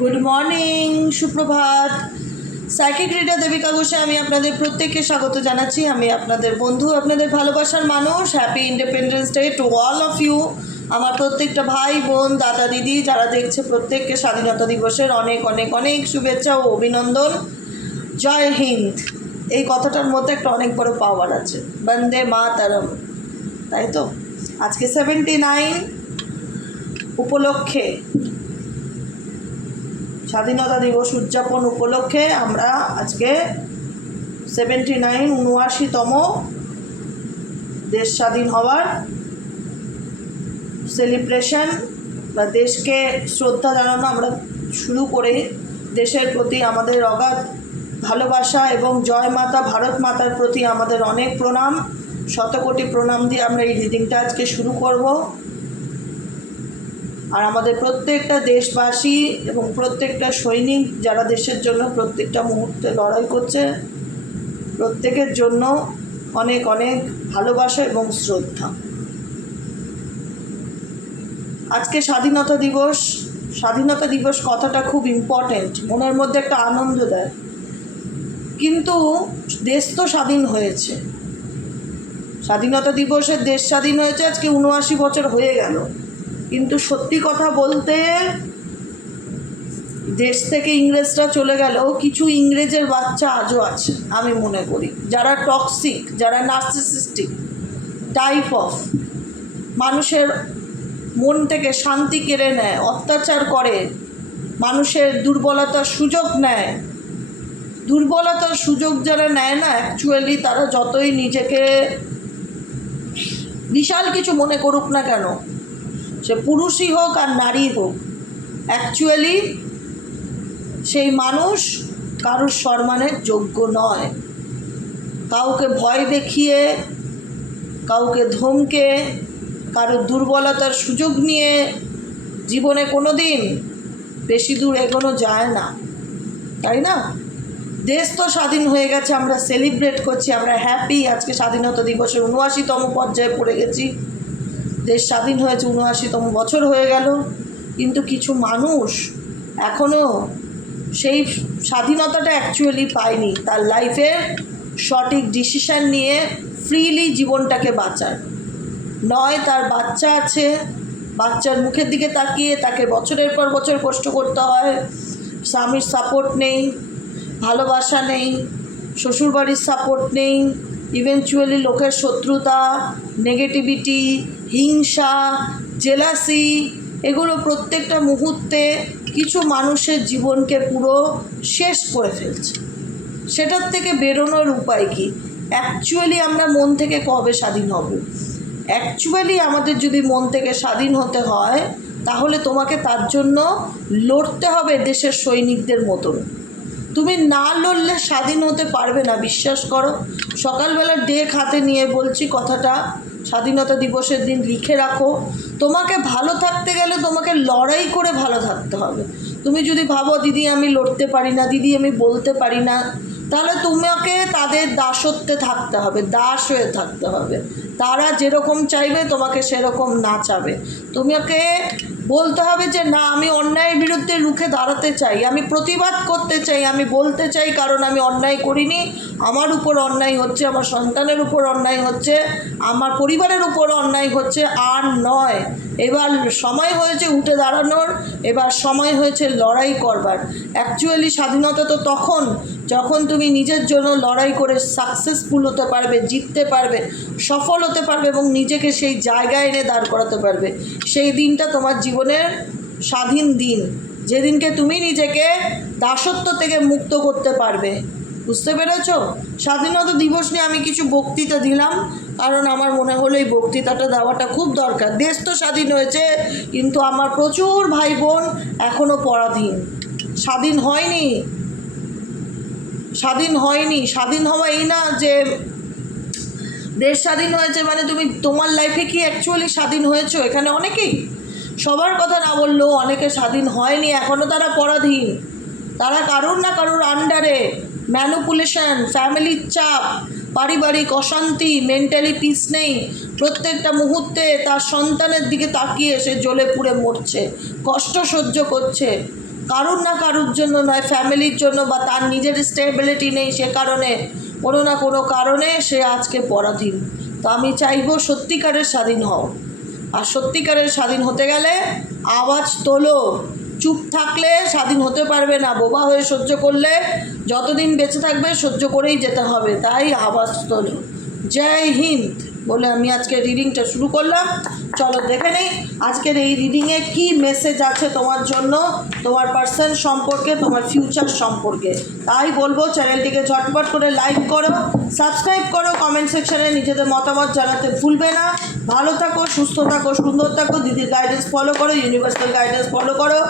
Good morning, সুপ্রভাত। Psychic reader Devika ঘোষে আমি আপনাদের প্রত্যেককে স্বাগত জানাচ্ছি। আমি আপনাদের বন্ধু, আপনাদের ভালোবাসার মানুষ। Happy independence day to all of you. আমার প্রত্যেকটা ভাই বোন, দাদা দিদি যারা দেখছে, প্রত্যেককে স্বাধীনতা দিবসের অনেক অনেক অনেক শুভেচ্ছা ও অভিনন্দন। জয় হিন্দ। এই কথাটার মধ্যে একটা অনেক বড় পাওয়ার আছে, বন্দে মাতরম, তাই তো? আজকে 79 উপলক্ষে, স্বাধীনতা দিবস উদযাপন উপলক্ষে আমরা আজকে 79তম দেশ স্বাধীন হওয়ার সেলিব্রেশন বা দেশকে শ্রদ্ধা জানানো আমরা শুরু করে দেশের প্রতি আমাদের অগাধ ভালোবাসা এবং জয় মাতা ভারত মাতার প্রতি আমাদের অনেক প্রণাম, শতকোটি প্রণাম দিয়ে আমরা এই রিডিংটা আজকে শুরু করব। আর আমাদের প্রত্যেকটা দেশবাসী এবং প্রত্যেকটা সৈনিক যারা দেশের জন্য প্রত্যেকটা মুহূর্তে লড়াই করছে, প্রত্যেকের জন্য অনেক অনেক ভালোবাসা এবং শ্রদ্ধা। আজকে স্বাধীনতা দিবস। স্বাধীনতা দিবস কথাটা খুব ইম্পর্টেন্ট, মনের মধ্যে একটা আনন্দ দেয়। কিন্তু দেশ তো স্বাধীন হয়েছে, স্বাধীনতা দিবসের দেশ স্বাধীন হয়েছে আজকে ৭৯ বছর হয়ে গেল। কিন্তু সত্যি কথা বলতে, দেশ থেকে ইংরেজরা চলে গেলেও কিছু ইংরেজের বাচ্চা আজও আছে আমি মনে করি, যারা টক্সিক, যারা নার্সিসিস্টিক টাইপ অফ, মানুষের মন থেকে শান্তি কেড়ে নেয়, অত্যাচার করে, মানুষের দুর্বলতার সুযোগ নেয়। দুর্বলতার সুযোগ যারা নেয় না, অ্যাকচুয়ালি তারা যতই নিজেকে বিশাল কিছু মনে করুক না কেন, সে পুরুষই হোক আর নারী হোক, অ্যাকচুয়ালি সেই মানুষ কারোর সম্মানের যোগ্য নয়। কাউকে ভয় দেখিয়ে, কাউকে ধমকে, কারোর দুর্বলতার সুযোগ নিয়ে জীবনে কোনো দিন বেশি দূর এগোনো যায় না, তাই না? দেশ তো স্বাধীন হয়ে গেছে, আমরা সেলিব্রেট করছি, আমরা হ্যাপি। আজকে স্বাধীনতা দিবসের ৭৯তম পর্যায়ে পড়ে গেছি। দেশ স্বাধীন হয়েছে, ৭৯তম বছর হয়ে গেল। কিন্তু কিছু মানুষ এখনও সেই স্বাধীনতাটা অ্যাকচুয়ালি পায়নি, তার লাইফের সঠিক ডিসিশান নিয়ে ফ্রিলি জীবনটাকে বাঁচার। নয় তার বাচ্চা আছে, বাচ্চার মুখের দিকে তাকিয়ে তাকে বছরের পর বছর কষ্ট করতে হয়, স্বামীর সাপোর্ট নেই, ভালোবাসা নেই, শ্বশুরবাড়ির সাপোর্ট নেই, ইভেনচুয়ালি লোকের শত্রুতা, নেগেটিভিটি, হিংসা, জেলাসি, এগুলো প্রত্যেকটা মুহূর্তে কিছু মানুষের জীবনকে পুরো শেষ করে ফেলছে। সেটার থেকে বেরোনোর উপায় কী? অ্যাকচুয়ালি আমরা মন থেকে কবে স্বাধীন হব? অ্যাকচুয়ালি আমাদের যদি মন থেকে স্বাধীন হতে হয়, তাহলে তোমাকে তার জন্য লড়তে হবে দেশের সৈনিকদের মতন। তুমি না লড়লে স্বাধীন হতে পারবে না, বিশ্বাস করো। সকালবেলা ডেক হাতে নিয়ে বলছি কথাটা, স্বাধীনতা দিবসের দিন লিখে রাখো। তোমাকে ভালো থাকতে গেলে তোমাকে লড়াই করে ভালো থাকতে হবে। তুমি যদি ভাবো দিদি আমি লড়তে পারি না, দিদি আমি বলতে পারি না, তাহলে তোমাকে তাদের দাসত্বে থাকতে হবে, দাস হয়ে থাকতে হবে। তারা যেরকম চাইবে তোমাকে সেরকম নাচাবে। তোমাকে বলতে হবে যে না, আমি অন্যায়ের বিরুদ্ধে রুখে দাঁড়াতে চাই, আমি প্রতিবাদ করতে চাই, আমি বলতে চাই, কারণ আমি অন্যায় করিনি, আমার উপর অন্যায় হচ্ছে, আমার সন্তানের উপর অন্যায় হচ্ছে, আমার পরিবারের উপর অন্যায় হচ্ছে। আর নয়, এবার সময় হয়েছে উঠে দাঁড়ানোর, এবার সময় হয়েছে লড়াই করবার। অ্যাকচুয়ালি স্বাধীনতা তো তখন যখন তুমি নিজের জন্য লড়াই করে সাকসেসফুল হতে পারবে, জিততে পারবে, সফল হতে পারবে এবং নিজেকে সেই জায়গায় এনে দাঁড় করাতে পারবে। সেই দিনটা তোমার জীবনের স্বাধীন দিন, যেদিনকে তুমি নিজেকে দাসত্ব থেকে মুক্ত করতে পারবে। বুঝতে পেরেছ? স্বাধীনতা দিবস নিয়ে আমি কিছু বক্তৃতা দিলাম, কারণ আমার মনে হলো এই বক্তৃতাটা দেওয়াটা খুব দরকার। দেশ তো স্বাধীন হয়েছে, কিন্তু আমার প্রচুর ভাই বোন এখনও পরাধীন, স্বাধীন হয়নি। স্বাধীন হয়নি। স্বাধীন হওয়া এই না যে দেশ স্বাধীন হয়েছে মানে তুমি তোমার লাইফে কি অ্যাকচুয়ালি স্বাধীন হয়েছো। এখানে অনেকেই, সবার কথা না বললেও অনেকে স্বাধীন হয়নি, এখনও তারা পরাধীন। তারা কারোর না কারোর আন্ডারে, ম্যানিপুলেশন, ফ্যামিলির চাপ, পারিবারিক অশান্তি, মেন্টালি পিস নেই, প্রত্যেকটা মুহূর্তে তার সন্তানের দিকে তাকিয়ে সে জ্বলে পুড়ে মরছে, কষ্ট সহ্য করছে। কারুর না কারুর জন্য নয়, ফ্যামিলির জন্য বা তার নিজের স্টেবিলিটি নেই, সে কারণে কোনো না কোনো কারণে সে আজকে পরাধীন। তো আমি চাইবো সত্যিকারের স্বাধীন হও। আর সত্যিকারের স্বাধীন হতে গেলে আওয়াজ তোলো। চুপ থাকলে স্বাধীন হতে পারবে না। বোবা হয়ে সহ্য করলে যতদিন বেঁচে থাকবে সহ্য করেই যেতে হবে। তাই আওয়াজ তোলো। জয় হিন্দ বলে আমি আজকে রিডিংটা শুরু করলাম। চলো দেখে নেই আজকের এই রিডিংয়ে কী মেসেজ আছে তোমার জন্য, তোমার পার্সন সম্পর্কে, তোমার ফিউচার সম্পর্কে। তাই বলবো চ্যানেলটিকে ঝটপট করে লাইক করো, সাবস্ক্রাইব করো, কমেন্ট সেকশনে নিজেদের মতামত জানাতে ভুলবে না। ভালো থাকো, সুস্থ থাকো, সুন্দর থাকো, দিদির গাইডেন্স ফলো করো, ইউনিভার্সাল গাইডেন্স ফলো করো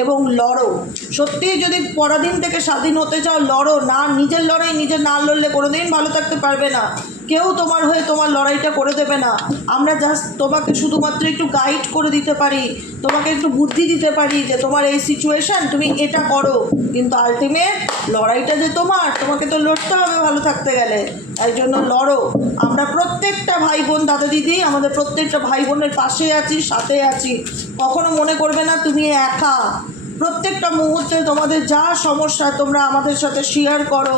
এবং লড়ো। সত্যিই যদি পরাধীন থেকে স্বাধীন হতে চাও, লড়ো। না নিজের লড়াই নিজে না লড়লে কোনোদিন ভালো থাকতে পারবে না। কেউ তোমার হয়ে তোমার লড়াইটা করে দেবে না। আমরা জাস্ট তোমাকে শুধুমাত্র একটু গাইড করে দিতে পারি, তোমাকে একটু বুদ্ধি দিতে পারি যে তোমার এই সিচুয়েশান, তুমি এটা করো, কিন্তু আলটিমেট লড়াইটা যে তোমাকে তো লড়তে হবে ভালো থাকতে গেলে। তাই জন্য লড়ো। আমরা প্রত্যেকটা ভাই বোন দাদা দিদি আমাদের প্রত্যেকটা ভাই বোনের পাশে আছি, সাথে আছি। কখনো মনে করবে না তুমি একা। প্রত্যেকটা মুহূর্তে তোমাদের যা সমস্যা তোমরা আমাদের সাথে শেয়ার করো।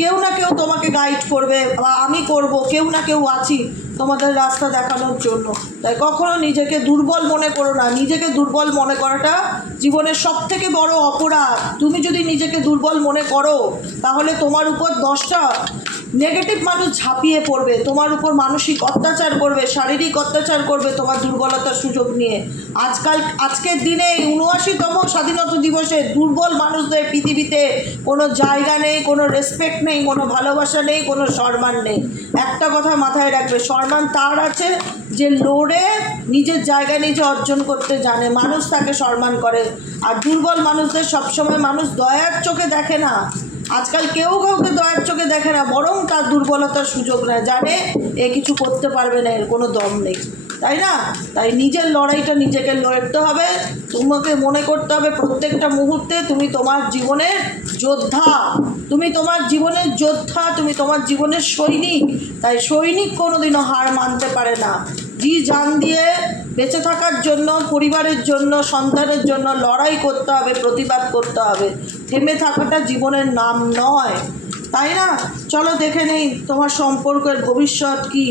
কেউ না কেউ তোমাকে গাইড করবে বা আমি করব, কেউ না কেউ আছি তোমাদের রাস্তা দেখানোর জন্য। তাই কখনো নিজেকে দুর্বল মনে করো না। নিজেকে দুর্বল মনে করাটা জীবনের সবথেকে বড় অপরাধ। তুমি যদি নিজেকে দুর্বল মনে করো তাহলে তোমার উপর 10টা নেগেটিভ মানুষ ঝাঁপিয়ে পড়বে, তোমার উপর মানসিক অত্যাচার করবে, শারীরিক অত্যাচার করবে তোমার দুর্বলতার সুযোগ নিয়ে। আজকের দিনে 79তম স্বাধীনতা দিবসে দুর্বল মানুষদের পৃথিবীতে কোনো জায়গা নেই, কোনো রেসপেক্ট নেই, কোনো ভালোবাসা নেই, কোনো সম্মান নেই। একটা কথা মাথায় রাখবে, সম্মান তার আছে যে লড়ে নিজের জায়গা নিজে অর্জন করতে জানে, মানুষ তাকে সম্মান করে। আর দুর্বল মানুষদের সবসময় মানুষ দয়ার চোখে দেখে না। আজকাল কেউ কাউকে দয়ার চোখে দেখে না, বরং তার দুর্বলতার সুযোগ নেয়, জানে এ কিছু করতে পারবে না, এর কোনো দম নেই, তাই না? তাই নিজের লড়াইটা নিজেকে লড়তে হবে। তোমাকে মনে করতে হবে প্রত্যেকটা মুহূর্তে তুমি তোমার জীবনের যোদ্ধা, তুমি তোমার জীবনের যোদ্ধা, তুমি তোমার জীবনের সৈনিক। তাই সৈনিক কোনোদিনও হার মানতে পারে না। জি জান দিয়ে বেঁচে থাকার জন্য, পরিবারের জন্য, সন্তানের জন্য লড়াই করতে হবে, প্রতিবাদ করতে হবে। থেমে থাকাটা জীবনের নাম নয়, তাই না? চলো দেখে নেই তোমার সম্পর্কের ভবিষ্যৎ কী।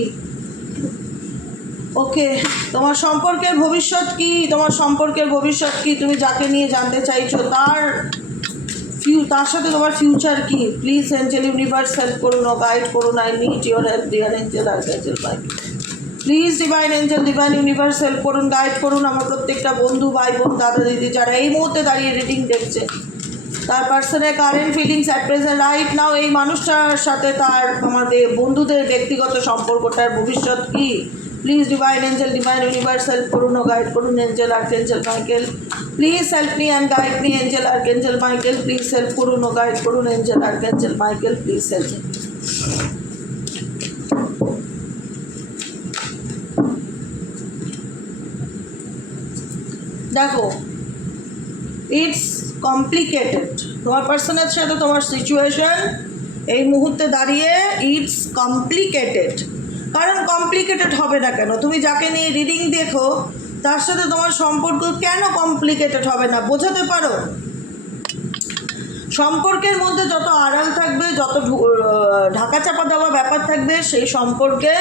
ওকে, তোমার সম্পর্কের ভবিষ্যৎ কী, তোমার সম্পর্কের ভবিষ্যৎ কী, তুমি যাকে নিয়ে জানতে চাইছো তার সাথে তোমার ফিউচার কী। প্লিজ এঞ্জেল ইউনিভার্স হেল্প করুন ও গাইড করুন। I need your help dear angel archangel ভাই। Please divine angel, divine universe help করুন, গাইড করুন আমার প্রত্যেকটা বন্ধু, ভাই বোন, দাদা দিদি যারা এই মুহূর্তে দাঁড়িয়ে রিডিং দেখছে। তার পার্সনের current feelings at present right now, এই মানুষটার সাথে তার আমাদের বন্ধুদের ব্যক্তিগত সম্পর্কটার ভবিষ্যৎ কী। Please divine angel, divine universe help করুন ও গাইড করুন। Angel archangel Michael please help me and guide me. Angel archangel Michael please help করুন ও গাইড করুন। Angel archangel Michael please help. দেখো, ইটস কমপ্লিকেটেড। তোমার পার্সনের সাথে তোমার সিচুয়েশন এই মুহূর্তে দাঁড়িয়ে ইটস কমপ্লিকেটেড। কারণ কমপ্লিকেটেড হবে না কেন? তুমি যাকে নিয়ে রিডিং দেখো তার সাথে তোমার সম্পর্ক কেন কমপ্লিকেটেড হবে না? বোঝাতে পারো? সম্পর্কের মধ্যে যত আড়াল থাকবে, যত ঢাকা চাপা দেওয়া ব্যাপার থাকবে, সেই সম্পর্কে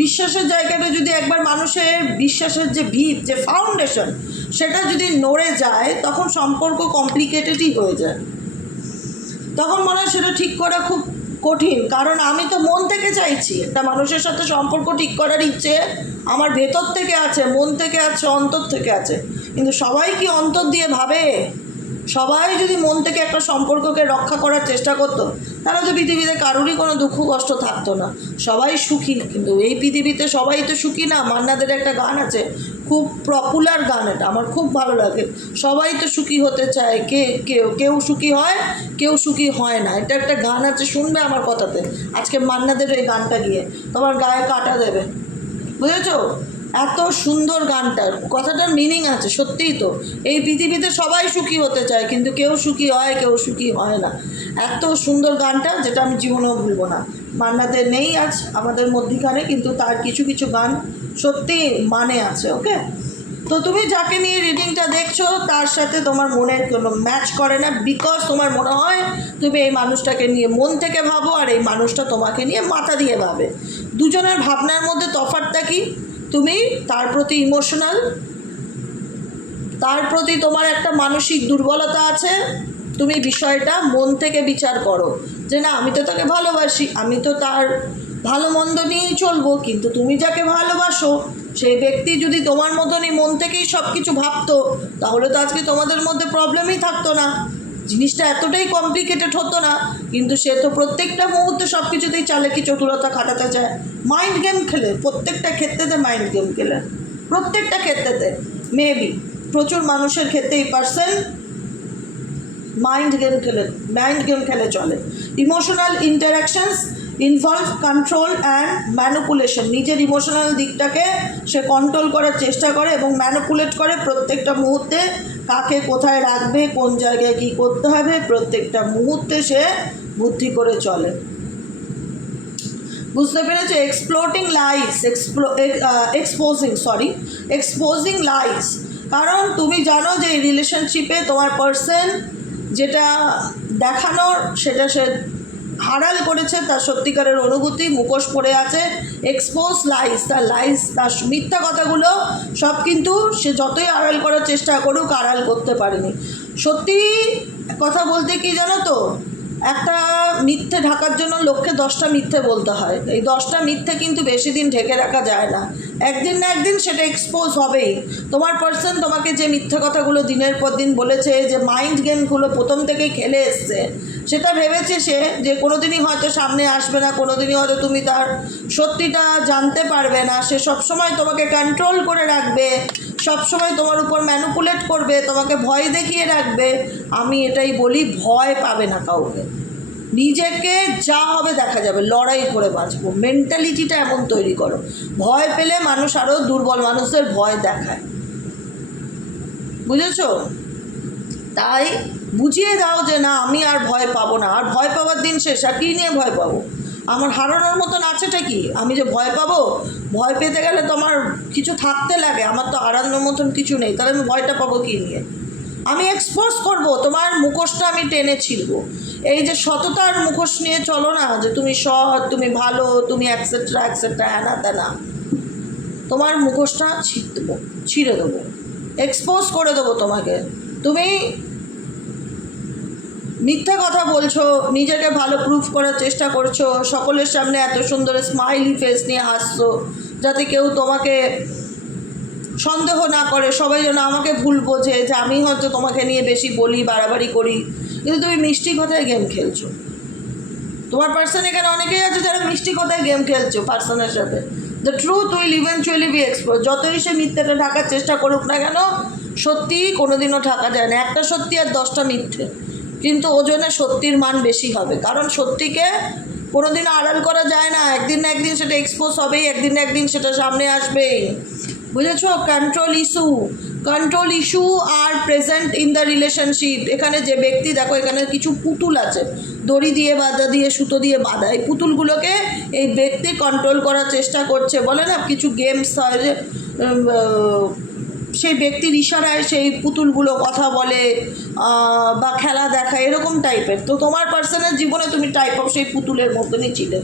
বিশ্বাসের জায়গাটা যদি একবার মানুষের বিশ্বাসের যে ভিত, যে ফাউন্ডেশন, সেটা যদি নড়ে যায় তখন সম্পর্ক কমপ্লিকেটেডই হয়ে যায়। তখন মনে হয় সেটা ঠিক করা খুব কঠিন। কারণ আমি তো মন থেকে চাইছি, একটা মানুষের সাথে সম্পর্ক ঠিক করার ইচ্ছে আমার ভেতর থেকে আছে, মন থেকে আছে, অন্তর থেকে আছে। কিন্তু সবাই কি অন্তর দিয়ে ভাবে? সবাই যদি মন থেকে একটা সম্পর্ককে রক্ষা করার চেষ্টা করতো তাহলে তো পৃথিবীতে কারোরই কোনো দুঃখ কষ্ট থাকতো না, সবাই সুখী। কিন্তু এই পৃথিবীতে সবাই তো সুখী না। মান্নাদের একটা গান আছে, খুব পপুলার গান, এটা আমার খুব ভালো লাগে। সবাই তো সুখী হতে চায়, কেউ সুখী হয়, কেউ সুখী হয় না। এটা একটা গান আছে, শুনবে আমার কথাতে। আজকে মান্নাদের এই গানটা গিয়ে তোমার গায়ে কাটা দেবে, বুঝেছো? এত সুন্দর গানটার, কথাটার মিনিং আছে। সত্যিই তো এই পৃথিবীতে সবাই সুখী হতে চায়, কিন্তু কেউ সুখী হয়, কেউ সুখী হয় না। এত সুন্দর গানটা, যেটা আমি জীবনেও ভুলবো না। মান্নাদের নেই আজ আমাদের মধ্যিখানে, কিন্তু তার কিছু কিছু গান সত্যি মানে আছে। ওকে, তো তুমি যাকে নিয়ে রিডিংটা দেখছো তার সাথে তোমার মনের কোনো ম্যাচ করে না, বিকজ তোমার মনে হয় তুমি এই মানুষটাকে নিয়ে মন থেকে ভাবো আর এই মানুষটা তোমাকে নিয়ে মাথা দিয়ে ভাবে। দুজনের ভাবনার মধ্যে তফাৎটা কি? তুমি তার প্রতি ইমোশনাল, তার প্রতি তোমার একটা মানসিক দুর্বলতা আছে, তুমি বিষয়টা মন থেকে বিচার করো যে না আমি তো তাকে ভালোবাসি, আমি তো তার ভালো মন্দ নিয়েই চলবো, কিন্তু তুমি যাকে ভালোবাসো সেই ব্যক্তি যদি তোমার মতনই মন থেকেই সব কিছু ভাবতো তাহলে তো আজকে তোমাদের মধ্যে প্রবলেমই থাকতো না, জিনিসটা এতটাই কমপ্লিকেটেড হতো না। কিন্তু সে তো প্রত্যেকটা মুহূর্তে সব কিছুতেই চালাকি চতুরতা খাটাতে চায়, মাইন্ড গেম খেলে, প্রত্যেকটা ক্ষেত্রেতে মাইন্ড গেম খেলে, প্রত্যেকটা ক্ষেত্রেতে। মেবি প্রচুর মানুষের ক্ষেত্রে এই পার্সন মাইন্ড গেম খেলে চলে। Emotional interactions involve control and manipulation, নিজের ইমোশনাল দিকটাকে সে কন্ট্রোল করার চেষ্টা করে এবং ম্যানিপুলেট করে প্রত্যেকটা মুহূর্তে, কাকে কোথায় রাখবে, কোন জায়গায় কী করতে হবে, প্রত্যেকটা মুহূর্তে সে বুদ্ধি করে চলে। বুঝতে পেরেছো? এক্সপোজিং লাইস, কারণ তুমি জানো যে এই রিলেশনশিপে তোমার পার্সন যেটা দেখানোর সেটা সে আড়াল করেছে, তার সত্যিকারের অনুভূতি মুখোশ পড়ে আছে। এক্সপোজ লাইস, তার মিথ্যা কথাগুলো সব কিন্তু সে যতই আড়াল করার চেষ্টা করুক আড়াল করতে পারেনি। সত্যি কথা বলতে কি জানো তো, একটা মিথ্যে ঢাকার জন্য লোককে 10টা মিথ্যে বলতে হয়, এই 10টা মিথ্যে কিন্তু বেশি দিন ঢেকে রাখা যায় না, একদিন না একদিন সেটা এক্সপোজ হবেই। তোমার পার্সন তোমাকে যে মিথ্যে কথাগুলো দিনের পর দিন বলেছে, যে মাইন্ড গেমগুলো প্রথম থেকেই খেলে এসছে, সেটা ভেবেছে সে যে কোনো দিনই হয়তো সামনে আসবে না, কোনো দিনই হয়তো তুমি তার সত্যিটা জানতে পারবে না, সে সবসময় তোমাকে কন্ট্রোল করে রাখবে, সবসময় তোমার উপর ম্যানিপুলেট করবে, তোমাকে ভয় দেখিয়ে রাখবে। আমি এটাই বলি, ভয় পাবে না কাউকে, নিজেকে যা হবে দেখা যাবে, লড়াই করে বাঁচবো, মেন্টালিটিটা এমন তৈরি করো। ভয় পেলে মানুষ আরও দুর্বল মানুষদের ভয় দেখায়, বুঝেছো? তাই বুঝিয়ে দাও যে না আমি আর ভয় পাবো না, আর ভয় পাওয়ার দিন শেষ, আর কী নিয়ে ভয় পাবো? আমার হারানোর মতন আছেটা কি? আমি যে ভয় পাবো, ভয় পেতে গেলে তো আমার কিছু থাকতে লাগে, আমার তো হারানোর মতন কিছু নেই, তাহলে আমি ভয়টা পাবো কী নিয়ে? আমি এক্সপোজ করব, তোমার মুখোশটা আমি টেনে ছিঁড়বো। এই যে সততার মুখোশ নিয়ে চলো না, যে তুমি সৎ, তুমি ভালো, তুমি অ্যাকসেট্রা হ্যানা ত্যানা, তোমার মুখোশটা ছিঁড়ে দেবো, এক্সপোজ করে দেবো তোমাকে। তুমি মিথ্যা কথা বলছো, নিজেকে ভালো প্রুফ করার চেষ্টা করছো, সকলের সামনে এত সুন্দর স্মাইলি ফেস নিয়ে হাসছো যাতে কেউ তোমাকে সন্দেহ না করে, সবাই যেন আমাকে ভুল বোঝে যে আমি হয়তো তোমাকে নিয়ে বেশি বলি, বাড়াবাড়ি করি, কিন্তু তুমি মিষ্টি কথায় গেম খেলছো। তোমার পার্সন এখানে অনেকেই আছে যারা মিষ্টি কথায় গেম খেলছো পার্সনের সাথে। The truth will eventually B expose, যতই সে মিথ্যেটা ঢাকার চেষ্টা করুক না কেন, সত্যি কোনোদিনও ঢাকা যায় না। একটা সত্যি আর 10টা মিথ্যে, কিন্তু ওজনে সত্যির মান বেশি হবে, কারণ সত্যিকে কোনোদিন আড়াল করা যায় না, একদিন না একদিন সেটা এক্সপোজ হবেই, একদিন না একদিন সেটা সামনে আসবেই, বুঝেছো? Control issue are present in the relationship. এখানে যে ব্যক্তি, দেখো এখানে কিছু পুতুল আছে, দড়ি দিয়ে বাঁধা, দিয়ে সুতো দিয়ে বাঁধা, এই পুতুলগুলোকে এই ব্যক্তি কন্ট্রোল করার চেষ্টা করছে। বলে না কিছু গেমস হয় যে সেই ব্যক্তির ইশারায় সেই পুতুলগুলো কথা বলে বা খেলা দেখায়, এরকম টাইপের। তো তোমার পার্সোনাল জীবনে তুমি টাইপ অফ সেই পুতুলের মতনই ছিলে,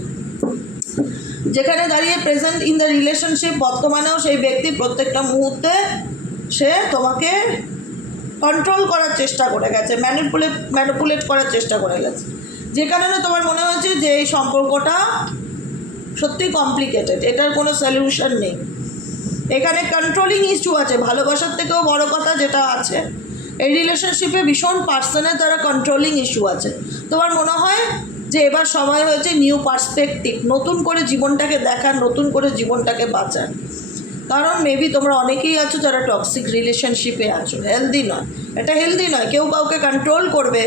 যেখানে দাঁড়িয়ে প্রেজেন্ট ইন দ্য রিলেশনশিপ, বর্তমানেও সেই ব্যক্তি প্রত্যেকটা মুহূর্তে সে তোমাকে কন্ট্রোল করার চেষ্টা করে গেছে, ম্যানিপুলেট করার চেষ্টা করে গেছে, যে কারণে তোমার মনে হচ্ছে যে এই সম্পর্কটা সত্যি কমপ্লিকেটেড, এটার কোনো সলিউশন নেই। এখানে কন্ট্রোলিং ইস্যু আছে, ভালোবাসার থেকেও বড় কথা যেটা আছে এই রিলেশনশিপে ভীষণ পার্সনের দ্বারা কন্ট্রোলিং ইস্যু আছে। তোমার মনে হয় যে এবার সময় হয়েছে নিউ পার্সপেক্টিভ, নতুন করে জীবনটাকে দেখার, নতুন করে জীবনটাকে বাঁচার। কারণ মেবি তোমরা অনেকেই আছো যারা টক্সিক রিলেশনশিপে আছো, হেলদি নয়, এটা হেলদি নয়। কেউ কাউকে কন্ট্রোল করবে,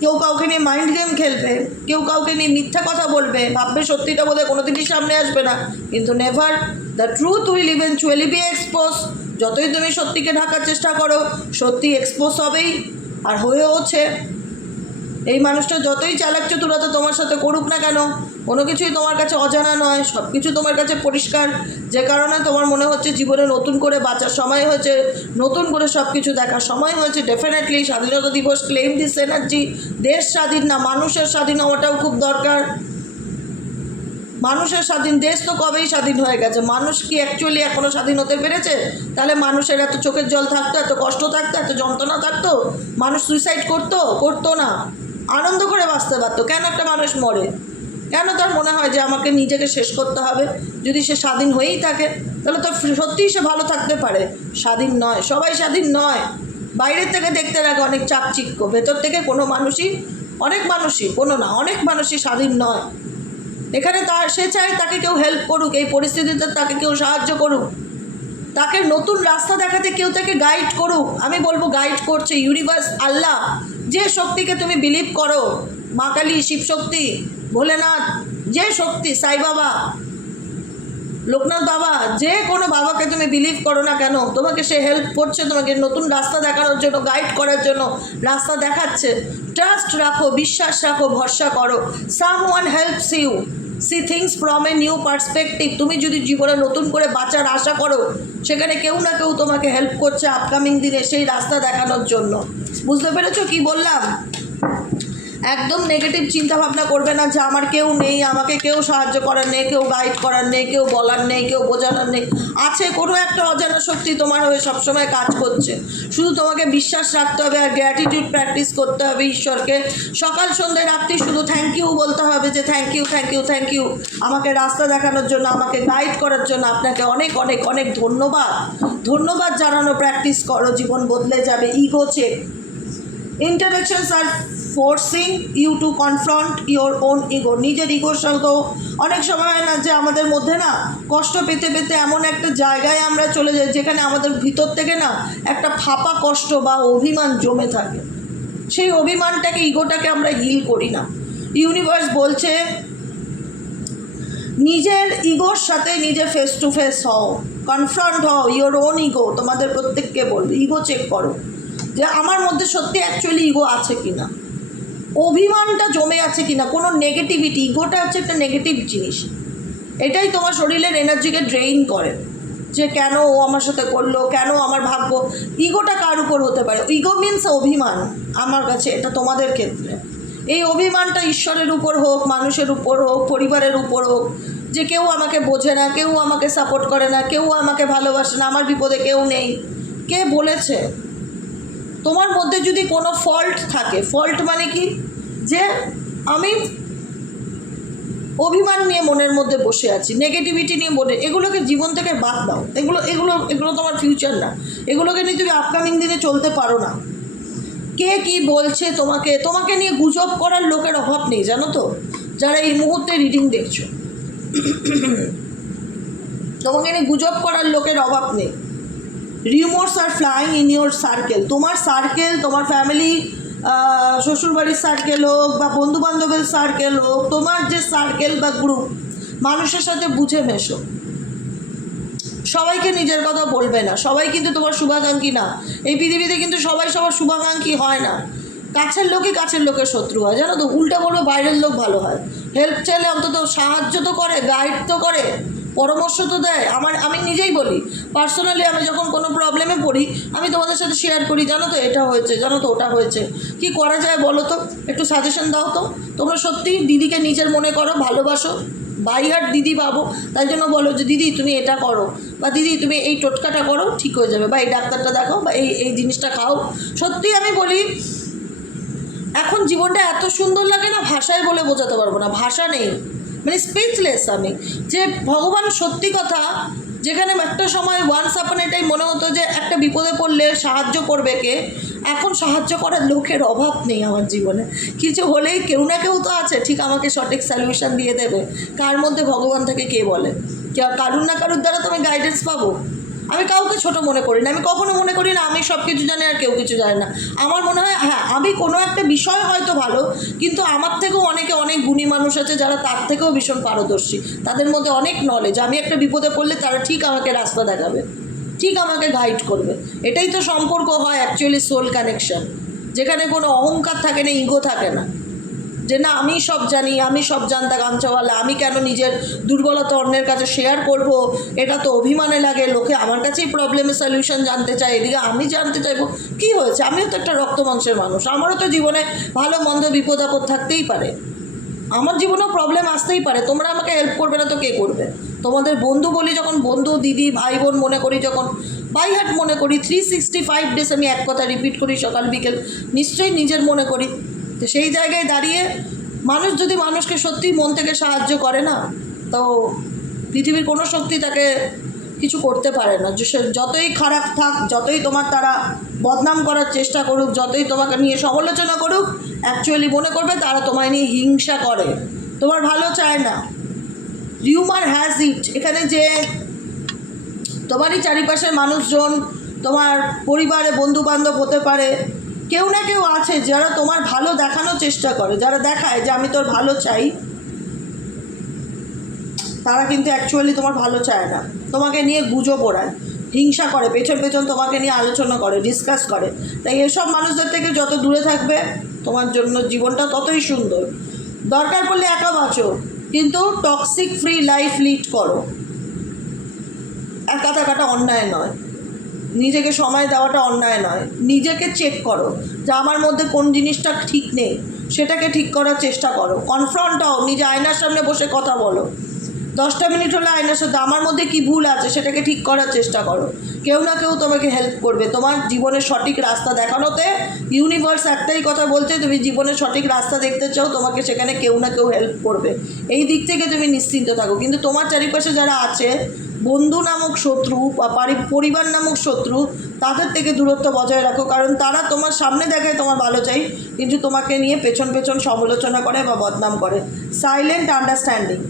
কেউ কাউকে নিয়ে মাইন্ড গেম খেলবে, কেউ কাউকে নিয়ে মিথ্যা কথা বলবে, ভাববে সত্যিটা বোধহয় কোনো দিনই সামনে আসবে না, কিন্তু never, the truth will eventually B expose. যতই তুমি সত্যিকে ঢাকার চেষ্টা করো, সত্যি এক্সপোজ হবেই, আর হয়েওছে। এই মানুষটা যতই চালাক চতুরতা তোমার সাথে করুক না কেন, কোনো কিছুই তোমার কাছে অজানা নয়, সব কিছু তোমার কাছে পরিষ্কার, যে কারণে তোমার মনে হচ্ছে জীবনে নতুন করে বাঁচার সময় হয়েছে, নতুন করে সব কিছু দেখার সময় হয়েছে। ডেফিনেটলি স্বাধীনতা দিবস, ক্লেম দিস এনার্জি। দেশ স্বাধীন না, মানুষের স্বাধীন হওয়াটাও খুব দরকার। মানুষের স্বাধীন, দেশ তো কবেই স্বাধীন হয়ে গেছে। মানুষ কি অ্যাকচুয়ালি এখনও স্বাধীন হতে পেরেছে? তাহলে মানুষের এত চোখের জল থাকতো, এত কষ্ট থাকতো, এত যন্ত্রণা থাকতো? মানুষ সুইসাইড করতো না, আনন্দ করে বাঁচতে পারতো। কেন একটা মানুষ মরে? কেন তার মনে হয় যে আমাকে নিজেকে শেষ করতে হবে? যদি সে স্বাধীন হয়েই থাকে তাহলে তো সত্যিই সে ভালো থাকতে পারে। স্বাধীন নয়, সবাই স্বাধীন নয়। বাইরের থেকে দেখতে লাগে অনেক চাকচিক্য, ভেতর থেকে অনেক মানুষই স্বাধীন নয়। এখানে সে চায় তাকে কেউ হেল্প করুক, এই পরিস্থিতিতে তাকে কেউ সাহায্য করুক, তাকে নতুন রাস্তা দেখাতে কেউ তাকে গাইড করুক। আমি বলবো গাইড করছে ইউনিভার্স, আল্লাহ, যে শক্তিকে তুমি বিলিভ করো, মা কালী, শিবশক্তি, ভোলেনাথ, যে শক্তি, সাই বাবা, লোকনাথ বাবা, যে কোনো বাবাকে তুমি বিলিভ করো না কেন, তোমাকে সে হেল্প করছে, তোমাকে নতুন রাস্তা দেখানোর জন্য, গাইড করার জন্য রাস্তা দেখাচ্ছে। ট্রাস্ট রাখো, বিশ্বাস রাখো, ভরসা করো। Someone helps you see things from a new perspective. তুমি যদি জীবনে নতুন করে বাঁচার আশা করো, সেখানে কেউ না কেউ তোমাকে হেল্প করছে আপকামিং দিনে সেই রাস্তা দেখানোর জন্য। বুঝতে পেরেছো কি বললাম? একদম নেগেটিভ চিন্তাভাবনা করবে না যে আমার কেউ নেই, আমাকে কেউ সাহায্য করার নেই, কেউ গাইড করার নেই, কেউ বলার নেই, কেউ বোঝানোর নেই। আছে, কোনো একটা অজানা শক্তি তোমার হয়ে সবসময় কাজ করছে। শুধু তোমাকে বিশ্বাস রাখতে হবে আর গ্র্যাটিটিউড প্র্যাকটিস করতে হবে ঈশ্বরকে। সকাল সন্ধ্যে রাত্রি শুধু থ্যাংক ইউ বলতে হবে, যে thank you, thank you, thank you আমাকে রাস্তা দেখানোর জন্য, আমাকে গাইড করার জন্য। আপনাকে অনেক অনেক অনেক ধন্যবাদ জানানো প্র্যাকটিস করো, জীবন বদলে যাবে। Ego check. Interactions are forcing you to confront your own ego. নিজের ইগোর সঙ্গেও অনেক সময় হয় না যে আমাদের মধ্যে না কষ্ট পেতে পেতে এমন একটা জায়গায় আমরা চলে যাই যেখানে আমাদের ভিতর থেকে না একটা ফাঁপা কষ্ট বা অভিমান জমে থাকে। সেই অভিমানটাকে, ইগোটাকে আমরা হিল করি না। ইউনিভার্স বলছে নিজের ইগোর সাথে নিজে ফেস টু ফেস হও, কনফ্রন্ট হও ইওর ওন ইগো। তোমাদের প্রত্যেককে বলবে ইগো চেক করো যে আমার মধ্যে সত্যি অ্যাকচুয়ালি ইগো আছে কি না, অভিমানটা জমে আছে কি না, কোনো নেগেটিভিটি। ইগোটা হচ্ছে একটা নেগেটিভ জিনিস, এটাই তোমার শরীরের এনার্জিকে ড্রেইন করে। যে কেন ও আমার সাথে করলো, কেন আমার ভাগ্য। ইগোটা কার উপর হতে পারে? ইগো মিনস অভিমান। আমার কাছে এটা তোমাদের ক্ষেত্রে এই অভিমানটা ঈশ্বরের উপর হোক, মানুষের উপর হোক, পরিবারের উপর হোক, যে কেউ আমাকে বোঝে না, কেউ আমাকে সাপোর্ট করে না, কেউ আমাকে ভালোবাসে না, আমার বিপদে কেউ নেই। কে বলেছে? তোমার মধ্যে যদি কোনো ফল্ট থাকে, ফল্ট মানে কি, যে আমি অভিমান নিয়ে মনের মধ্যে বসে আছি, নেগেটিভিটি নিয়ে এগুলোকে জীবন থেকে বাদ দাও। এগুলো তোমার ফিউচার না, এগুলোকে নিয়ে তুমি আপকামিং দিনে চলতে পারো না। কে কি বলছে তোমাকে নিয়ে গুজব করার লোকের অভাব নেই, জানো তো? যারা এই মুহূর্তে রিডিং দেখছো, তোমাকে নিয়ে গুজব করার লোকের অভাব নেই। Rumours are flying in your circle. তোমার সার্কেল, তোমার ফ্যামিলি, শ্বশুরবাড়ির সার্কেল হোক বা বন্ধুবান্ধবের সার্কেল হোক, তোমার যে সার্কেল বা গ্রুপ, মানুষের সাথে বুঝে মেশো। সবাইকে নিজের কথা বলবে না, সবাই কিন্তু তোমার শুভাকাঙ্ক্ষী না। এই পৃথিবীতে কিন্তু সবাই সবার শুভাকাঙ্ক্ষী হয় না। কাছের লোকই কাছের লোকের শত্রু হয়, জানো তো? উল্টা বলবো, বাইরের লোক ভালো হয়। হেল্প চাইলে অন্তত সাহায্য তো করে, গাইড তো করে, পরামর্শ তো দেয়। আমি নিজেই বলি, পার্সোনালি আমি যখন কোনো প্রবলেমে পড়ি, আমি তোমাদের সাথে শেয়ার করি, জানো তো এটা হয়েছে, জানো তো ওটা হয়েছে, কি করা যায় বলো তো, একটু সাজেশন দাও তো। তোমরা সত্যিই দিদিকে নিজের মনে করো, ভালোবাসো, বাই হার্ট দিদি পাবো, তাই জন্য বলো যে দিদি তুমি এটা করো, বা দিদি তুমি এই টোটকাটা করো, ঠিক হয়ে যাবে, বা এই ডাক্তারটা দেখো, বা এই জিনিসটা খাও। সত্যি আমি বলি, এখন জীবনটা এত সুন্দর লাগে না, ভাষায় বলে বোঝাতে পারবো না, ভাষা নেই, মানে স্পিচলেস আমি। যে ভগবান, সত্যি কথা, যেখানে একটা সময় ওয়ান্স আপন এটাই মনে হতো যে একটা বিপদে পড়লে সাহায্য করবে কে, এখন সাহায্য করার লোকের অভাব নেই আমার জীবনে। কিছু হলেই কেউ না কেউ তো আছে, ঠিক আমাকে সঠিক সলিউশন দিয়ে দেবে। কার মধ্যে ভগবান থেকে কে বলে? কারুর না কারুর দ্বারা তো আমি গাইডেন্স পাবো। আমি কাউকে ছোট মনে করি না, আমি কখনো মনে করি না আমি সব কিছু জানি আর কেউ কিছু জানে না। আমার মনে হয় হ্যাঁ, আমি কোনো একটা বিষয় হয়তো ভালো, কিন্তু আমার থেকেও অনেক গুণী মানুষ আছে যারা তার থেকেও ভীষণ পারদর্শী, তাদের মধ্যে অনেক নলেজ। আমি একটা বিপদে পড়লে তারা ঠিক আমাকে রাস্তা দেখাবে, ঠিক আমাকে গাইড করবে। এটাই তো সম্পর্ক হয় অ্যাকচুয়ালি, সোল কানেকশন, যেখানে কোনো অহংকার থাকে না, ইগো থাকে না। যে না আমি সব জানি, আমি সব জানতা গামছাওয়ালা, আমি কেন নিজের দুর্বলতা অন্যের কাছে শেয়ার করব, এটা তো অভিমানে লাগে, লোকে আমার কাছেই প্রবলেমের সলিউশন জানতে চায়, এদিকে আমি জানতে চাইবো কি হয়েছে, আমিও তো একটা রক্ত মাংসের মানুষ, আমারও তো জীবনে ভালো মন্দ বিপদ আপদ থাকতেই পারে, আমার জীবনেও প্রবলেম আসতেই পারে, তোমরা আমাকে হেল্প করবে না তো কে করবে? তোমাদের বন্ধু বলি যখন, বন্ধু দিদি ভাই বোন মনে করি যখন, বাই হার্ট মনে করি, 365 ডেজ আমি এক কথা রিপিট করি সকাল বিকেল, নিশ্চয়ই নিজের মনে করি। তো সেই জায়গায় দাঁড়িয়ে মানুষ যদি মানুষকে সত্যি মন থেকে সাহায্য করে না, তো পৃথিবীর কোনো শক্তি তাকে কিছু করতে পারে না। যে সে যতই খারাপ থাক, যতই তোমার তারা বদনাম করার চেষ্টা করুক, যতই তোমাকে নিয়ে সমালোচনা করুক, অ্যাকচুয়ালি মনে করবে তারা তোমায় নিয়ে হিংসা করে, তোমার ভালো চায় না। রিউমার হ্যাজ ইট, এখানে যে তোমারই চারিপাশের মানুষজন, তোমার পরিবারে বন্ধুবান্ধব হতে পারে, কেউ না কেউ আছে যারা তোমার ভালো দেখানোর চেষ্টা করে, যারা দেখায় যে আমি তোর ভালো চাই, তারা কিন্তু অ্যাকচুয়ালি তোমার ভালো চায় না, তোমাকে নিয়ে গুজব ওড়ায়, হিংসা করে, পেছন পেছন তোমাকে নিয়ে আলোচনা করে, ডিসকাস করে। তাই এসব মানুষদের থেকে যত দূরে থাকবে তোমার জন্য জীবনটা ততই সুন্দর। দরকার পড়লে একা বাঁচো, কিন্তু টক্সিক ফ্রি লাইফ লিড করো। একা থাকাটা অন্যায় নয়, নিজেকে সময় দেওয়াটা অন্যায় নয়, নিজেকে চেক করো যে আমার মধ্যে কোন জিনিসটা ঠিক নেই, সেটাকে ঠিক করার চেষ্টা করো, কনফ্রন্ট হও, নিজে আয়নার সামনে বসে কথা বলো, 10টা মিনিট হলে আয়নার সাথে আমার মধ্যে কী ভুল আছে সেটাকে ঠিক করার চেষ্টা করো। কেউ না কেউ তোমাকে হেল্প করবে তোমার জীবনের সঠিক রাস্তা দেখানোতে। ইউনিভার্স একটাই কথা বলছে, তুমি জীবনের সঠিক রাস্তা দেখতে চাও, তোমাকে সেখানে কেউ না কেউ হেল্প করবে, এই দিক থেকে তুমি নিশ্চিন্ত থাকো। কিন্তু তোমার চারিপাশে যারা আছে, বন্ধু নামক শত্রু বা পরিবার নামক শত্রু, তাদের থেকে দূরত্ব বজায় রাখো, কারণ তারা তোমার সামনে দেখায় তোমার ভালো চাই, কিন্তু তোমাকে নিয়ে পেছন পেছন সমালোচনা করে বা বদনাম করে। সাইলেন্ট আন্ডারস্ট্যান্ডিং,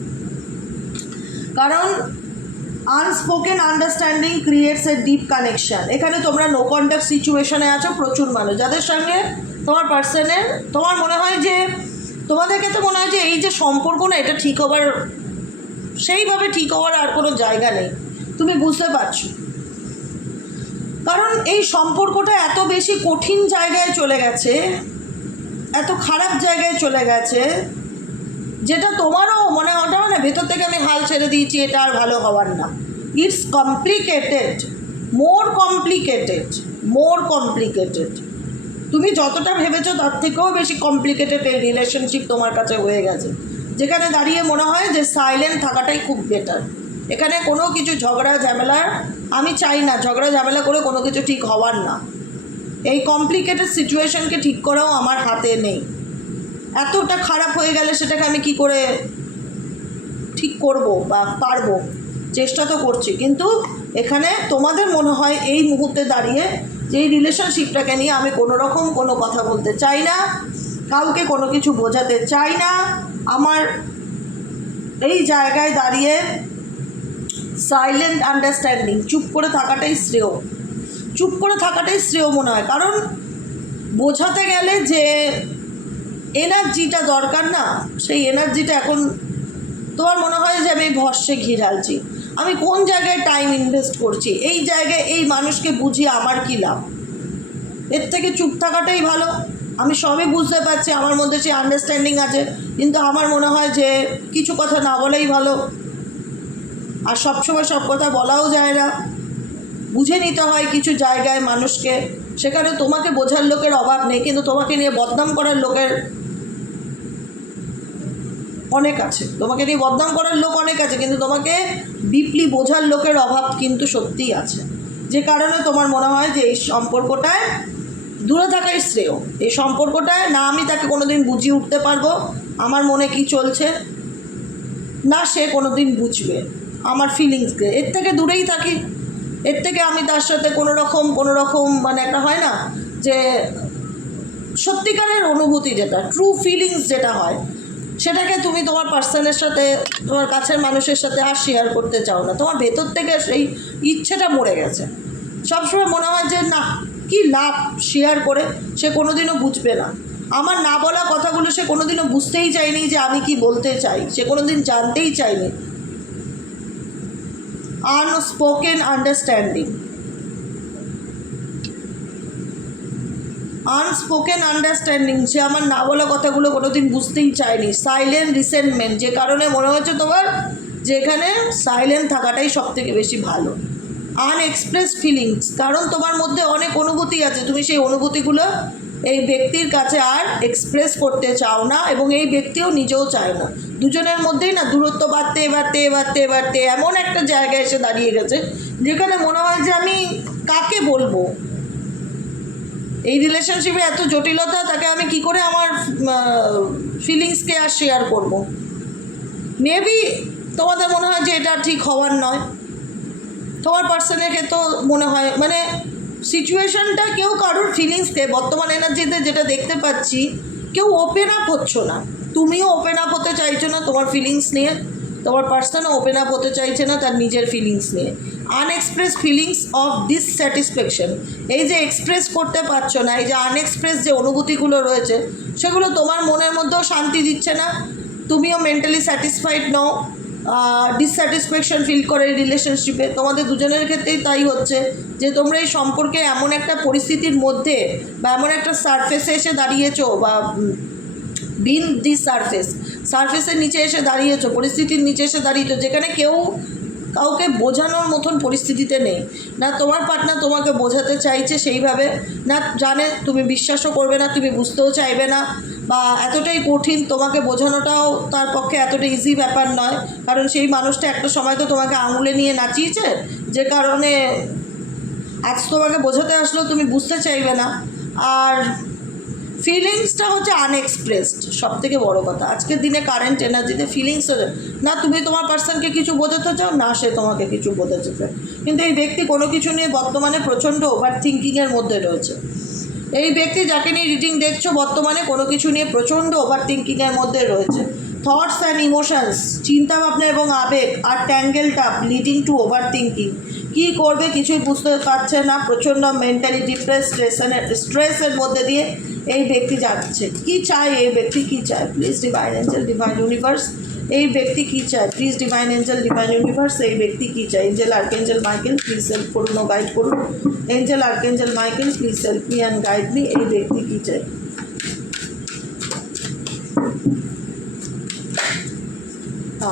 কারণ unspoken understanding creates a deep connection. এখানে তোমরা নো কন্ট্যাক্ট সিচুয়েশনে আছো, প্রচুর মানুষ যাদের সঙ্গে তোমার পার্সনের, তোমার মনে হয় যে তোমাদেরকে তো মনে হয় যে এই যে সম্পর্ক না, এটা ঠিক হবার, সেইভাবে ঠিক হওয়ার আর কোনো জায়গা নেই, তুমি বুঝতে পারছো, কারণ এই সম্পর্কটা এত বেশি কঠিন জায়গায় চলে গেছে, এত খারাপ জায়গায় চলে গেছে, যেটা তোমারও মনে হয় না ভেতর থেকে আমি হাল ছেড়ে দিয়েছি, এটা আর ভালো হওয়ার না। It's complicated, more complicated, more complicated. তুমি যতটা ভেবেছো তার থেকেও বেশি কমপ্লিকেটেড এই রিলেশনশিপ তোমার কাছে হয়ে গেছে, যেখানে দাঁড়িয়ে মনে হয় যে সাইলেন্ট থাকাটাই খুব বেটার। এখানে কোনো কিছু ঝগড়া ঝামেলার আমি চাই না, ঝগড়া ঝামেলা করে কোনো কিছু ঠিক হওয়ার না। এই কমপ্লিকেটেড সিচুয়েশনকে ঠিক করাও আমার হাতে নেই। এতটা খারাপ হয়ে গেলে সেটাকে আমি কি করে ঠিক করব বা পারবো, চেষ্টা তো করছি, কিন্তু এখানে তোমাদের মনে হয় এই মুহূর্তে দাঁড়িয়ে যে এই রিলেশনশিপটাকে নিয়ে আমি কোনো রকম কোনো কথা বলতে চাই না, কাউকে কোনো কিছু বোঝাতে চাই না। আমার এই জায়গায় দাঁড়িয়ে সাইলেন্ট আন্ডারস্ট্যান্ডিং, চুপ করে থাকাটাই শ্রেয়, চুপ করে থাকাটাই শ্রেয় মনে হয়। কারণ বোঝাতে গেলে যে এনার্জিটা দরকার না, সেই এনার্জিটা এখন তোমার মনে হয় যে আমি ভস্মে ঘি ঢালছি, আমি কোন জায়গায় টাইম ইনভেস্ট করছি, এই জায়গায় এই মানুষকে বুঝিয়ে আমার কী লাভ, এর থেকে চুপ থাকাটাই ভালো। আমি সবই বুঝতে পারছি, আমার মধ্যে সেই আন্ডারস্ট্যান্ডিং আছে, কিন্তু আমার মনে হয় যে কিছু কথা না বলাই ভালো। আর সবসময় সব কথা বলাও যায় না, বুঝে নিতে হয় কিছু জায়গায় মানুষকে, সেখানে তোমাকে বোঝার লোকের অভাব নেই, কিন্তু তোমাকে নিয়ে বদনাম করার লোকের অনেক আছে, তোমাকে নিয়ে বদনাম করার লোক অনেক আছে, কিন্তু তোমাকে ডিপলি বোঝার লোকের অভাব কিন্তু সত্যিই আছে, যে কারণে তোমার মনে হয় যে এই সম্পর্কটায় দূরে থাকাই শ্রেয়। এই সম্পর্কটায় না আমি তাকে কোনো দিন বুঝিয়ে উঠতে পারবো আমার মনে কি চলছে, না সে কোনো দিন বুঝবে আমার ফিলিংসকে, এর থেকে দূরেই থাকি। এর থেকে আমি তার সাথে কোনো রকম মানে একটা হয় না যে সত্যিকারের অনুভূতি, যেটা ট্রু ফিলিংস যেটা হয়, সেটাকে তুমি তোমার পার্সনের সাথে, তোমার কাছের মানুষের সাথে আর শেয়ার করতে চাও না, তোমার ভেতর থেকে সেই ইচ্ছেটা মরে গেছে। সবসময় মনে হয় যে না, কি লাভ শেয়ার করে, সে কোনোদিনও বুঝবে না আমার না বলা কথাগুলো, সে কোনোদিনও বুঝতেই চায়নি যে আমি কি বলতে চাই, সে কোনোদিন জানতেই চায়নি। আনস্পোকেন আন্ডারস্ট্যান্ডিং, আনস্পোকেন আন্ডারস্ট্যান্ডিং, সে আমার না বলা কথাগুলো কোনোদিন বুঝতেই চায়নি। সাইলেন্ট রিসেন্টমেন্ট, যে কারণে মনে হচ্ছে তোমার যে এখানে সাইলেন্ট থাকাটাই সব থেকে বেশি ভালো। আনএক্সপ্রেস ফিলিংস, কারণ তোমার মধ্যে অনেক অনুভূতি আছে, তুমি সেই অনুভূতিগুলো এই ব্যক্তির কাছে আর এক্সপ্রেস করতে চাও না, এবং এই ব্যক্তিও নিজেও চায় না। দুজনের মধ্যেই না দূরত্ব বাড়তে বাড়তে বাড়তে বাড়তে এমন একটা জায়গায় এসে দাঁড়িয়ে গেছে যেখানে মনে হয় যে আমি কাকে বলবো। এই রিলেশনশিপে এত জটিলতা, তাকে আমি কি করে আমার ফিলিংসকে আর শেয়ার করব। মেবি তোমাদের মনে হয় যে এটা ঠিক হওয়ার নয়, তোমার পার্সনের ক্ষেত্রেও মনে হয়, মানে সিচুয়েশনটা কেউ কারোর ফিলিংসকে বর্তমান এনার্জিতে যেটা দেখতে পাচ্ছি, কেউ ওপেন আপ হচ্ছ না। তুমিও ওপেন আপ হতে চাইছো না তোমার ফিলিংস নিয়ে, তোমার পার্সনও ওপেন আপ হতে চাইছে না তার নিজের ফিলিংস নিয়ে। আনএক্সপ্রেস ফিলিংস অফ ডিসস্যাটিসফ্যাকশন, এই যে এক্সপ্রেস করতে পারছো না, এই যে আনএক্সপ্রেস যে অনুভূতিগুলো রয়েছে সেগুলো তোমার মনের মধ্যেও শান্তি দিচ্ছে না, তুমিও মেন্টালি স্যাটিসফাইড নও, ডিসস্যাটিসফ্যাকশন ফিল করে রিলেশনশিপে। তোমাদের দুজনের ক্ষেত্রেই তাই হচ্ছে যে তোমরা এই সম্পর্কে এমন একটা পরিস্থিতির মধ্যে বা এমন একটা সারফেসে এসে দাঁড়িয়েছো, বা বিন দি সারফেসের নিচে এসে দাঁড়িয়েছো, পরিস্থিতির নিচে এসে দাঁড়িয়েছো, যেখানে কেউ কাউকে বোঝানোর মতন পরিস্থিতিতে নেই। না তোমার পার্টনার তোমাকে বোঝাতে চাইছে সেইভাবে, না জানে, তুমি বিশ্বাসও করবে না, তুমি বুঝতেও চাইবে না, বা এতটাই কঠিন, তোমাকে বোঝানোটাও তার পক্ষে এতটা ইজি ব্যাপার নয়, কারণ সেই মানুষটা একটা সময় তো তোমাকে আঙুলে নিয়ে নাচিয়েছে, যে কারণে আজ তোমাকে বোঝাতে আসলেও তুমি বুঝতে চাইবে না। আর ফিলিংসটা হচ্ছে আনএক্সপ্রেসড, সব থেকে বড়ো কথা আজকের দিনে কারেন্ট এনার্জিতে ফিলিংস না, তুমি তোমার পার্সনকে কিছু বোঝাতে চাও, না সে তোমাকে কিছু বোঝাতে চায়। কিন্তু এই ব্যক্তি কোনো কিছু নিয়ে বর্তমানে প্রচণ্ড ওভার থিঙ্কিংয়ের মধ্যে রয়েছে। এই ব্যক্তি যাকে নিয়ে রিডিং দেখছো বর্তমানে কোনো কিছু নিয়ে প্রচণ্ড ওভার থিঙ্কিংয়ের মধ্যে রয়েছে। থটস অ্যান্ড ইমোশনস, চিন্তাভাবনা এবং আবেগ are tangled up leading to over thinking. কী করবে কিছুই বুঝতে পারছে না, প্রচণ্ড মেন্টালি ডিপ্রেস, স্ট্রেসের মধ্যে দিয়ে এই ব্যক্তি যাচ্ছে। কী চায় এই ব্যক্তি, কী চায়? Please divine angel, divine universe, এই ব্যক্তি কী চায়? Please divine angel, divine universe, এই ব্যক্তি কী চায়? Angel archangel Michael please help করুন ও গাইড করুন। Angel archangel Michael please help me and guide me. এই ব্যক্তি কী চায়?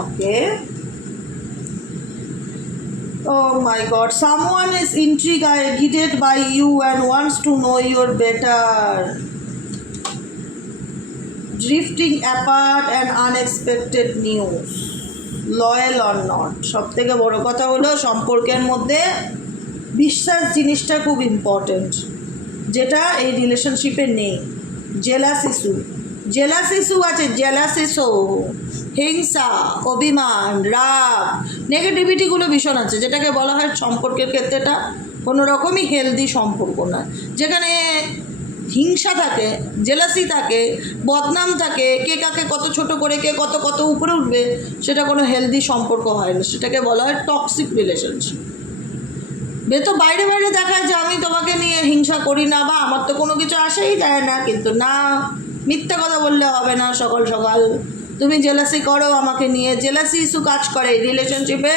ওকে, oh my god, someone is intrigued by you and wants to know you better. Drifting apart and unexpected news. Loyal or not, সব থেকে বড় কথা হলো সম্পর্কের মধ্যে বিশ্বাস জিনিসটা খুব ইম্পর্টেন্ট, যেটা এই রিলেশনশিপে নেই। জেলাস ইস্যু আছে, হিংসা, অভিমান, রাগ, নেগেটিভিটিগুলো ভীষণ আছে, যেটাকে বলা হয় সম্পর্কের ক্ষেত্রে এটা কোনো রকমই হেলদি সম্পর্ক না। যেখানে হিংসা থাকে, জেলাসি থাকে, বদনাম থাকে, কে কাকে কত ছোট করে, কে কত কত উপরে উঠবে, সেটা কোনো হেলদি সম্পর্ক হয় না, সেটাকে বলা হয় টক্সিক রিলেশনশিপ। তো বাইরে বাইরে দেখায় যে আমি তোমাকে নিয়ে হিংসা করি না, বা আমার তো কোনো কিছু আসেই যায় না, কিন্তু না, মিথ্যা কথা বললে হবে না। সকাল সকাল তুমি জেলাসি করো আমাকে নিয়ে, জেলাসি ইস্যু কাজ করে রিলেশনশিপে।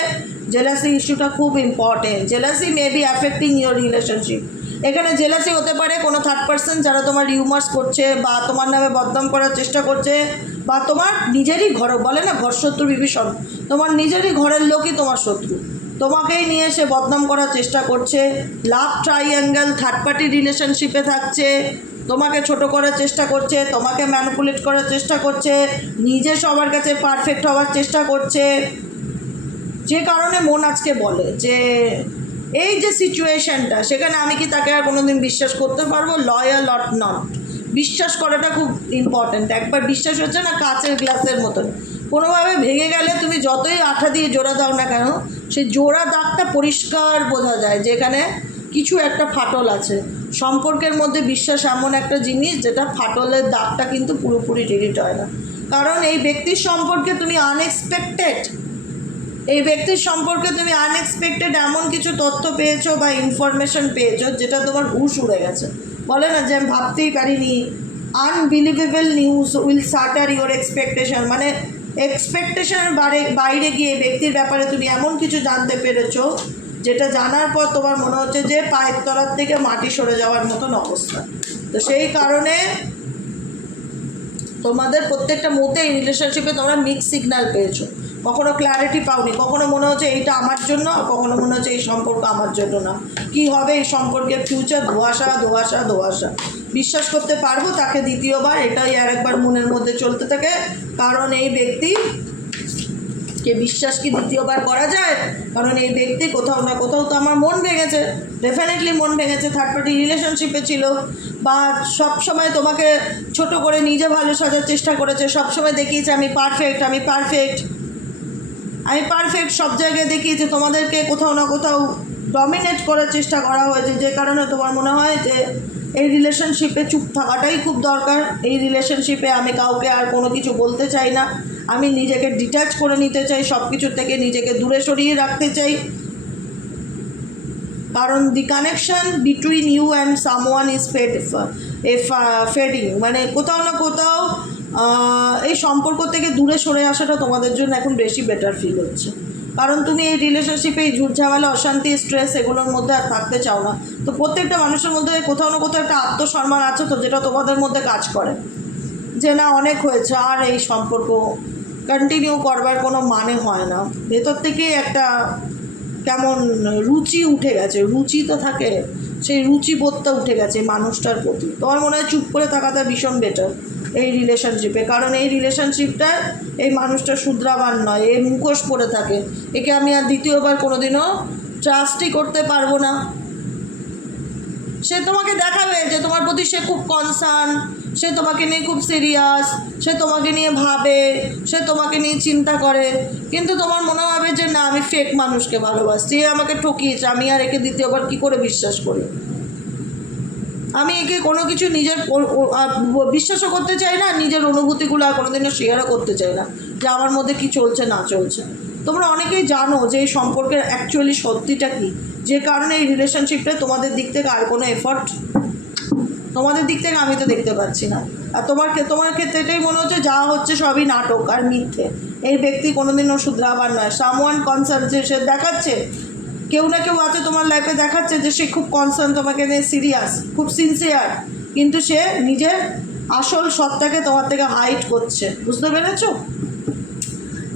জেলাসি ইস্যুটা খুব important. Jealousy may be affecting your relationship. এখানে জেলাসি হতে পারে কোনো থার্ড পার্সন যারা তোমার রিউমার্স করছে, বা তোমার নামে বদনাম করার চেষ্টা করছে, বা তোমার নিজেরই ঘর, বলে না ঘর শত্রু বিভীষণ, তোমার নিজেরই ঘরের লোকই তোমার শত্রু, তোমাকেই নিয়ে এসে বদনাম করার চেষ্টা করছে। লাভ ট্রাইঅ্যাঙ্গেল, থার্ড পার্টি রিলেশনশিপে থাকছে, তোমাকে ছোট করার চেষ্টা করছে, তোমাকে ম্যানিপুলেট করার চেষ্টা করছে, নিজে সবার কাছে পারফেক্ট হওয়ার চেষ্টা করছে। যে কারণে মন আজকে বলে যে এই যে সিচুয়েশানটা, সেখানে আমি কি তাকে আর কোনো দিন বিশ্বাস করতে পারবো? লয়াল অর নট, বিশ্বাস করাটা খুব ইম্পর্ট্যান্ট। একবার বিশ্বাস হচ্ছে না কাচের গ্লাসের মতন, কোনোভাবে ভেঙে গেলে তুমি যতই আঠা দিয়ে জোড়া দাও না কেন, সেই জোড়া দাগটা পরিষ্কার বোঝা যায় যে এখানে কিছু একটা ফাটল আছে। সম্পর্কের মধ্যে বিশ্বাস এমন একটা জিনিস যেটা ফাটলের দাগটা কিন্তু পুরোপুরি ডিলিট হয় না, কারণ এই ব্যক্তির সম্পর্কে তুমি আনএক্সপেক্টেড এমন কিছু তথ্য পেয়েছো বা ইনফরমেশন পেয়েছো যেটা তোমার হুঁশ উড়ে গেছে। বলে না যে আমি ভাবতেই পারিনি। Unbelievable news will shutter your expectation, মানে এক্সপেকটেশনের বাইরে গিয়ে ব্যক্তির ব্যাপারে তুমি এমন কিছু জানতে পেরেছো যেটা জানার পর তোমার মনে হচ্ছে যে পায়ের তলার থেকে মাটি সরে যাওয়ার মতন অবস্থা। তো সেই কারণে তোমাদের প্রত্যেকটা মুহূর্তে এই রিলেশনশিপে তোমরা মিক্স সিগন্যাল পেয়েছো, কখনো ক্ল্যারিটি পাওনি, কখনো মনে হচ্ছে এইটা আমার জন্য, কখনো মনে হচ্ছে এই সম্পর্ক আমার জন্য না। কি হবে এই সম্পর্কের ফিউচার? ধোঁয়াশা ধোঁয়াশা ধোঁয়াশা। বিশ্বাস করতে পারবো তাকে দ্বিতীয়বার? এটাই আর একবার মনের মধ্যে চলতে থাকে। কারণ এই ব্যক্তিকে বিশ্বাস কি দ্বিতীয়বার করা যায়? কারণ এই ব্যক্তি কোথাও না কোথাও তো আমার মন ভেঙেছে, ডেফিনেটলি মন ভেঙেছে। থার্ড পার্টি রিলেশনশিপে ছিল, বা সব সময় তোমাকে ছোট করে নিজে ভালো সাজার চেষ্টা করেছে, সব সময় দেখিয়েছে আমি পারফেক্ট, আমি পারফেক্ট, আমি পারফেক্ট, সব জায়গায় দেখিয়েছে। তোমাদেরকে কোথাও না কোথাও ডমিনেট করার চেষ্টা করা হয়েছে, যে কারণে তোমার মনে হয় যে এই রিলেশনশিপে চুপ থাকাটাই খুব দরকার। এই রিলেশনশিপে আমি কাউকে আর কোনো কিছু বলতে চাই না, আমি নিজেকে ডিট্যাচ করে নিতে চাই, সব কিছুর থেকে নিজেকে দূরে সরিয়ে রাখতে চাই। কারণ the connection between you and someone is fading, মানে কোথাও না কোথাও এই সম্পর্ক থেকে দূরে সরে আসাটা তোমাদের জন্য এখন বেশি বেটার ফিল হচ্ছে। কারণ তুমি এই রিলেশনশিপে এই ঝুটঝামেলা, অশান্তি, স্ট্রেস এগুলোর মধ্যে আর থাকতে চাও না। তো প্রত্যেকটা মানুষের মধ্যে কোথাও না কোথাও একটা আত্মসম্মান আছে তো, যেটা তোমাদের মধ্যে কাজ করে যে না অনেক হয়েছে, আর এই সম্পর্ক কন্টিনিউ করবার কোনো মানে হয় না। ভেতর থেকে একটা কেমন রুচি উঠে গেছে, রুচি তো থাকে, সেই রুচিবোধটা উঠে গেছে মানুষটার প্রতি। তোমার মনে হয় চুপ করে থাকাটা ভীষণ বেটার এই রিলেশনশিপে। কারণ এই রিলেশনশিপটা এই মানুষটা শুধরাবার নয়, এই মুখোশ পড়ে থাকে, একে আমি আর দ্বিতীয়বার কোনোদিনও ট্রাস্টই করতে পারবো না। সে তোমাকে দেখাবে যে তোমার প্রতি সে খুব কনসার্ন, সে তোমাকে নিয়ে খুব সিরিয়াস, সে তোমাকে নিয়ে ভাবে, সে তোমাকে নিয়ে চিন্তা করে, কিন্তু তোমার মনে হবে যে না আমি ফেক মানুষকে ভালোবাসছি, এ আমাকে ঠকিয়েছে, আমি আর একে দ্বিতীয়বার কী করে বিশ্বাস করি? আমি একে কোনো কিছু নিজের বিশ্বাসও করতে চাই না, নিজের অনুভূতিগুলো আর কোনোদিনও শেয়ারও করতে চাই না যে আমার মধ্যে কী চলছে না চলছে। তোমরা অনেকেই জানো যে এই সম্পর্কের অ্যাকচুয়ালি সত্যিটা কী, যে কারণে এই রিলেশনশিপটা তোমাদের দিক থেকে আর কোনো এফর্ট তোমাদের দিক থেকে আমি তো দেখতে পাচ্ছি না। আর তোমার ক্ষেত্রে এটাই মনে হচ্ছে যা হচ্ছে সবই নাটক আর মিথ্যে। এই ব্যক্তি কোনোদিনও শুধরাবার নয়। সামওয়ান কনসার্ন যে সে দেখাচ্ছে, কেউ না কেউ আছে তোমার লাইফে দেখাচ্ছে যে সে খুব কনসার্ন, তোমাকে নিয়ে সিরিয়াস, খুব সিনসিয়ার, কিন্তু সে নিজের আসল সত্তাকে তোমার থেকে হাইড করছে। বুঝতে পেরেছো?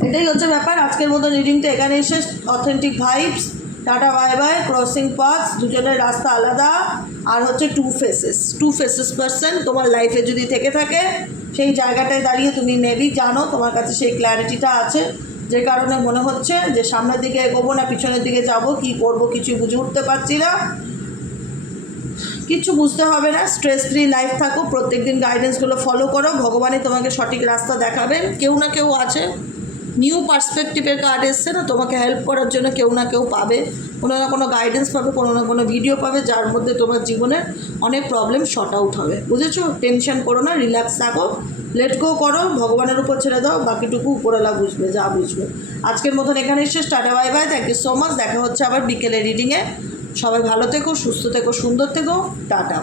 এটাই হচ্ছে ব্যাপার। আজকের মতো রিডিংটা এখানেই শেষ। Authentic vibes, tata bye by. Crossing paths, দুজনের রাস্তা আলাদা। আর হচ্ছে টু ফেসেস পারসন তোমার লাইফে যদি থেকে থাকে, সেই জায়গাটায় দাঁড়িয়ে তুমি মেবি জানো, তোমার কাছে সেই ক্ল্যারিটিটা আছে, যে কারণে মনে হচ্ছে যে সামনের দিকে এগোবো না পিছনের দিকে যাব, কি করব কিছুই বুঝে উঠতে পারছি না। কিছু বুঝতে হবে না, স্ট্রেস ফ্রি লাইফ থাকো, প্রত্যেকদিন গাইডেন্সগুলো ফলো করো, ভগবানই তোমাকে সঠিক রাস্তা দেখাবেন। কেউ না কেউ আছে, নিউ পার্সপেক্টিভের কার্ড এসছে না, তোমাকে হেল্প করার জন্য কেউ না কেউ পাবে, কোনো না কোনো গাইডেন্স পাবে, কোনো না কোনো ভিডিও পাবে, যার মধ্যে তোমার জীবনের অনেক প্রবলেম শর্ট আউট হবে। বুঝেছো? টেনশন করো না, রিল্যাক্স থাকো, লেট গো করো, ভগবানের উপর ছেড়ে দাও, বাকিটুকু উপরওয়ালা বুঝবে, যা বুঝবে। আজকের মতন এখানে শেষ। Tata bye bye, thank you so much. দেখা হচ্ছে আবার বিকেলে রিডিংয়ে। সবাই ভালো থেকো, সুস্থ থেকো, সুন্দর থেকো, টাটা।